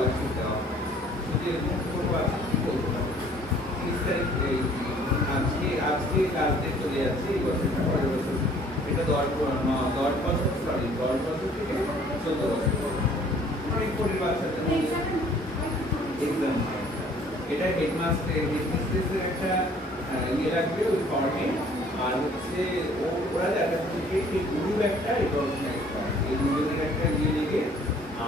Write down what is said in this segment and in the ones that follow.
Scholarship দেওয়া হয়। যদি এরকম কোনো আছে কি বলতে পারে 30 তারিখ আজকে লাস্ট ডেট চলে যাচ্ছে এই বছরটা, পরের বছর এটা 10 বছর সরি 10 বছর থেকে 14 বছর অনেক পরিবারদের এক্সাম। এটা হেডমাস্টারের একটা ইয়ে লাগবে ওই ফর্মে, আর হচ্ছে ওরা দেখা যাচ্ছে এই গুরু একটা রিকগনাইজ করে এই দুজনের একটা ইয়ে লিখে,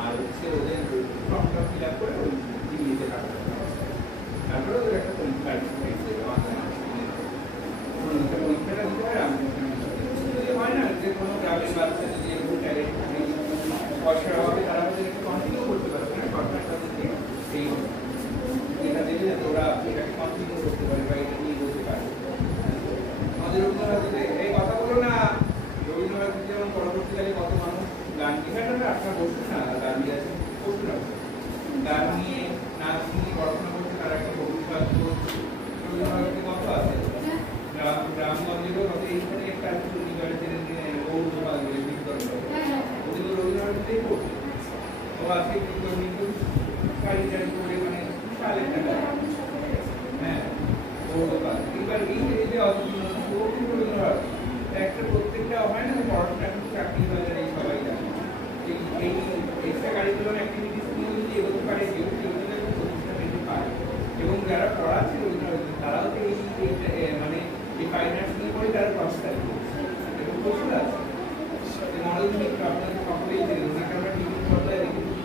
আর হচ্ছে ওদের ফর্মটা ফিল আপ করে ওই ইয়েতে রাখা হয়। তারপরে ওদের একটা পরীক্ষা পরীক্ষাটা দিতে হয়। হয় না যে কোনো গ্রামের বাচ্চা যদি এরকম ট্যালেন্ট পয়সার অভাবে তারা হচ্ছে একটু কন্টিনিউ করতে পারবে না, সরকার তাদেরকে এই এটা দেবে যাতে ওরা এটাকে কন্টিনিউ করতে পারে বা এটা নিয়ে বলতে পারে। আমাদের রবীন্দ্রনাথ এই কথা বলো না, রবীন্দ্রনাথ যেমন পরবর্তীকালে কত মানুষ গান এখানে আপনার বসুন না দাঁড়িয়ে আছে বসুন না গান নিয়ে নাচ নিয়ে পড়াশোনা করছে, তারা একটা ভবিষ্যৎ রবীন্দ্রনাথের কত আছে গ্রামগঞ্জেরও কত এইখানে একটা রবীন্দ্রনাথ পড়ছে ও আজকে কিন্তু কারিগরি করে মানে সালে টাকা হ্যাঁ এবার এই যে রবীন্দ্রনাথ একটা প্রত্যেকটা হয় না পড়াশোনা এখন চাকরি বাজারে এই সবাই জানে এই এক্সট্রা কারিকুলাম অ্যাক্টিভিটিস নিয়ে যদি এগোতে পারে কেউ প্রতিষ্ঠা পেতে পারে, এবং যারা পড়াচ্ছে রবীন্দ্রনাথ তারাও তো এই মানে এই ফাইন আর্টস নিয়ে পড়ে তারা প্রস্তাব করছে এবং প্রচুর আছে মডেল মিত্র আপনাদের সকলেই চেনেন, ওনাকে আমরা টিভি পর্দায় দেখেছি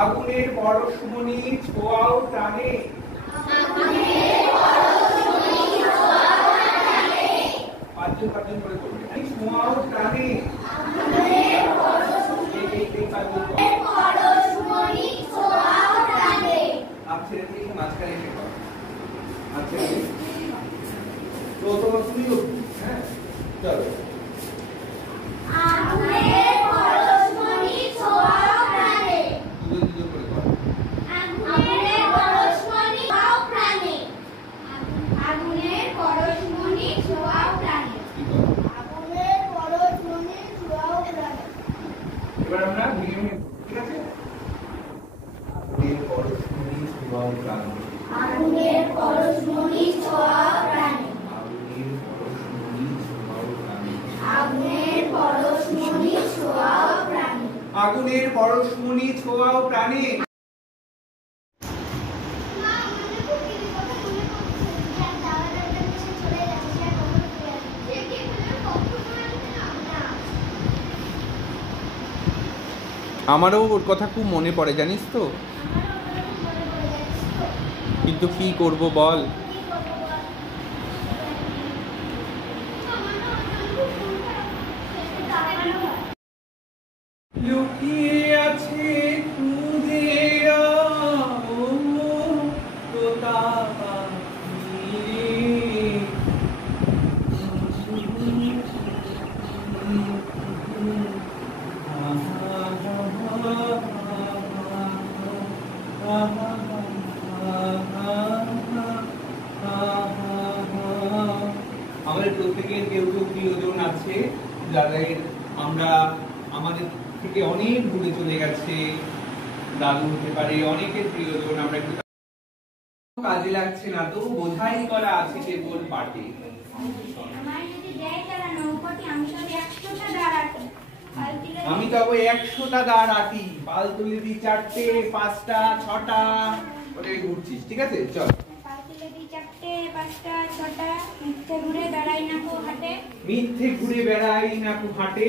আগুনের পরশমণি ছোঁয়াও টানে পাঁচজন করে করবে ছোঁয়াও টানে আচ্ছা মাঝখানে আচ্ছা তো তোমার তুমি হ্যাঁ চলো আগুনের পরশমণি ফাগুনের পরশমণি ছোঁয়াও প্রাণে। আমারও ওর কথা খুব মনে পড়ে জানিস তো, কিন্তু কি করব বল। লুকিয়ে আছে আমাদের প্রত্যেকের কেউ কেউ প্রিয়জন আছে যাদের আমরা আমাদের থেকে অনেক দূরে চলে গেছে, দাদু হতে পারে, অনেকের প্রিয়জন আমরা একটু কাজে লাগছে না, তো বোঝাই করা আছে কেবল পাটে। আমি তবে 100টা দাঁড় আটি, পাল তুলে দিই 4টে 5টা 6টা ওরে ঘুরছিস, ঠিক আছে চল। পাল তুলে দিই 4টে 5টা 6টা, মিথ্যে ঘুরে বেড়াই না কো হাটে, মিথ্যে ঘুরে বেড়াই না কো হাটে,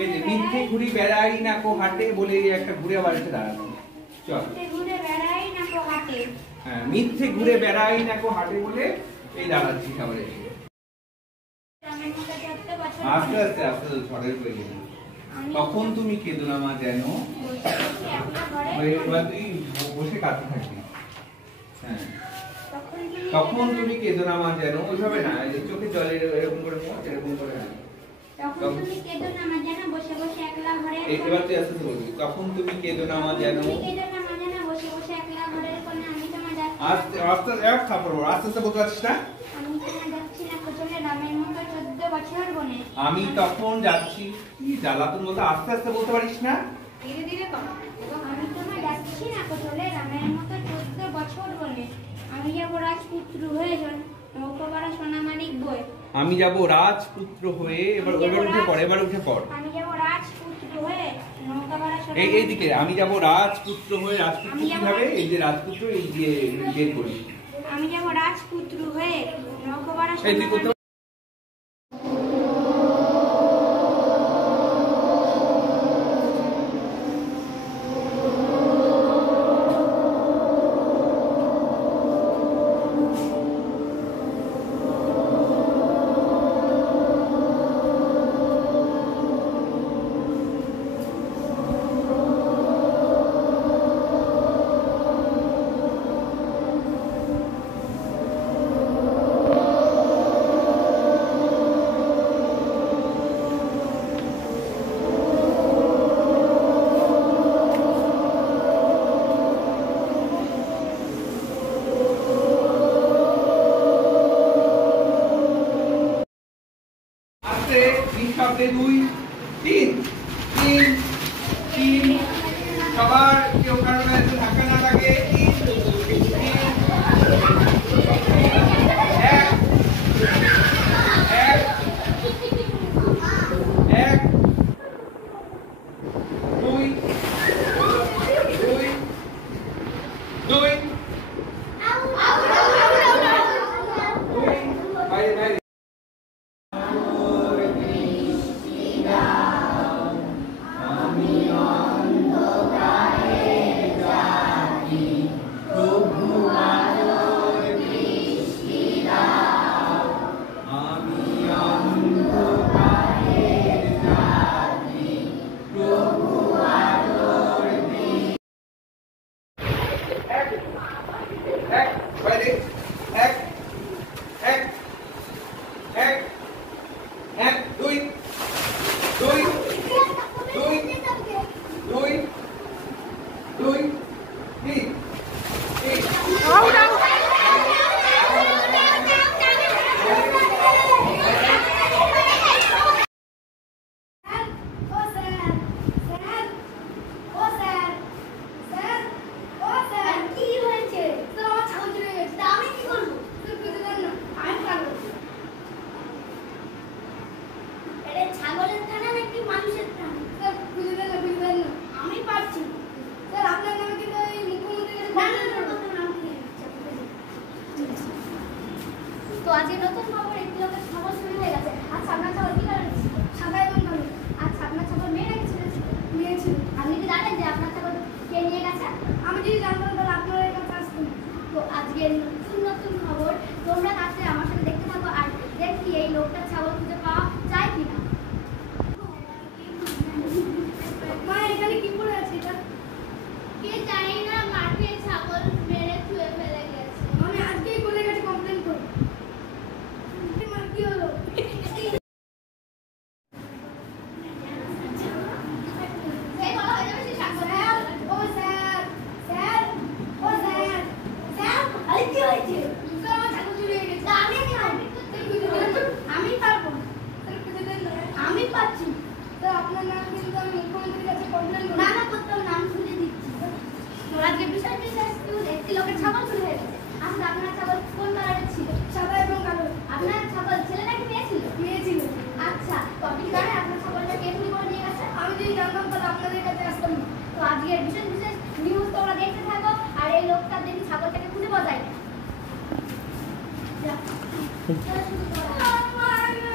এই যে মিথ্যে ঘুরে বেড়াই না কো হাটে বলে একটা ঘুরে আবার এসে দাঁড়ানো, চল। মিথ্যে ঘুরে বেড়াই না কো হাটে, হ্যাঁ মিথ্যে ঘুরে বেড়াই না কো হাটে বলে এই দাঁড়াচ্ছি আবার এসে। আস্তে আস্তে আস্তে ছড়ের হয়ে গেল। তখন তুমি কেঁদো না মা যেন, এবার তুই বসে কাঁদতে থাকবি। হ্যাঁ তখন তুমি কেঁদো না মা যেন, ওইভাবে না, এই যে চোখে জল এরকম করে মুখ এরকম করে। তখন তুমি কেঁদো না মা যেন বসে বসে একলা ঘরে, এবার তুই আস্তে আস্তে বলবি, তখন তুমি কেঁদো না মা যেন, কেঁদো না মা যেন বসে বসে একলা ঘরের কোণে, আমি তোমার যাচ্ছি আস্তে আস্তে এক থাপড় আস্তে আস্তে বলতে পারছিস না, আমি তোমার যাচ্ছি না কোচলে রামের মতো 14 বছর বনে, আমি তখন যাচ্ছি, কি জ্বালাতন বলতে আস্তে আস্তে বলতে পারিস না, ধীরে ধীরে কর। আমি তোমার যাচ্ছি না কোচলে রামের মতো 14 বছর বনে, আমি যাব রাজপুত্র হয়ে নৌকো পাড়া সোনামানিক বই, আমি যাব রাজপুত্র হয়ে, এবার উঠে পড়, এবার উঠে পড়, আমি যাব রাজপুত্র হয়ে নৌকা পাড়া এই এইদিকে, আমি যাব রাজপুত্র হয়ে, রাজপুত্র কিভাবে, এই যে রাজপুত্র এই যে বের করি, আমি যাব রাজপুত্র হয়ে নৌকা পাড়া এই তুই করতে শব্দে 2 3 3 3 সবার কেউ কারো গায়ে ধাক্কা না লাগে, 3 ছাগলের থানা নাকি মানুষের থানা? বুঝলেন না? তো আজকে নতুন খবর, একটি লোকের ছাগল চুরি হয়ে গেছে। আচ্ছা আপনার ছাগল কি কালার ছিল? সাদা এবং কালো। আচ্ছা আপনার ছাগল মেয়ে নাকি ছেলে ছিল? মেয়ে ছিল। আপনি কি জানেন যে আপনার ছাগল কে নিয়ে গেছে? আমি যদি জানতাম তাহলে আপনার কাছে আসতাম। তো আজকে নতুন নতুন খবর, তোমরা থাকলে আমার সাথে দেখতে থাকো আর দেখি এই লোকটার ছাগল খুঁজে পাওয়া যায় কিনা। মা এখানে কি পড়ে আছে এটা? কে জানি না, মাঠে ছাগল মেরে ছুঁয়ে ফেলে গেছে। আমি আজকেই কোর্টের কাছে কমপ্লেইন করব। মা কি হলো? এই বলা হয়ে যাবে সেই ছাগল। ও স্যার, স্যার, ও স্যার, স্যার, আরে কি হয়েছে? স্যার আমার ছাগল চুরি হয়ে গেছে। আমি পারবো। আমি পাচ্ছি। স্যার আপনার নাম কিন্তু আমি মুখ্যমন্ত্রীর কাছে কমপ্লেইন করব। না না করতাম না, আমি খুঁজে দিচ্ছি। তোর আজকে বিশাল বিশেষ একটি লোকের ছাগল চুরি হয়ে গেছে। আচ্ছা আপনার ছাগল কোন কালারের ছিল? সাদা এবং কালো। আপনার ছাগল ছেলে নাকি মেয়ে ছিল? মেয়ে ছিল। আচ্ছা তো আপনি কি জানেন আপনার ছাগলটা কে চুরি করে নিয়ে গেছে? আমি যদি জানতাম তাহলে আপনাদের কাছে আসতাম না। তো আজকের বিশেষ বিশেষ নিউজ তোমরা দেখতে থাকো আর এই লোকটা দেখি ছাগলটাকে খুঁজে পাওয়া যায়।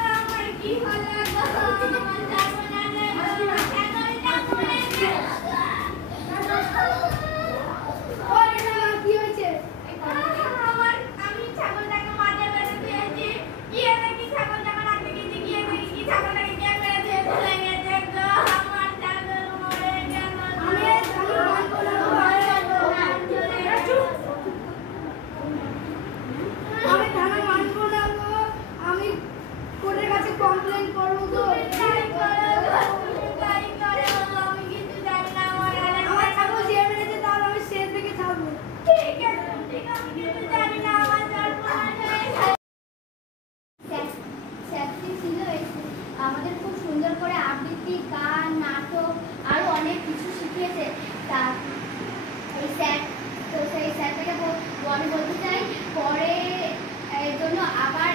আমার কি হলো আমি ছাগলটাকে মাঠে বেঁধে দিয়েছি। গিয়ে দেখি ছাগলটাকে রাখতে গেছি, গিয়ে দেখি কি ছাগলটাকে কে মেরে দিয়ে চলে গেছে গো। আমার ছাগল মরে গেল। আমি থানা মানবো না গো, আমি কোর্টের কাছে কমপ্লেইন করবো গো। তাই করো গো, তুমি তাই করো গো, আমি কিছু জানি না। আমার ছাগল যে মেরেছে তার আমি শেষ থেকে ছাড়বো। ঠিক আছে ঠিক আছে, আমি কিছু জানি না, আমার সর্বনাশ হয়ে গেছে। স্যারটি ছিল আমাদের খুব সুন্দর করে আবৃত্তি, গান, নাটক আরো অনেক কিছু শিখিয়েছে। তা এই স্যার, তো সেই স্যারটাকে আমি বলতে চাই পরে এর জন্য আবার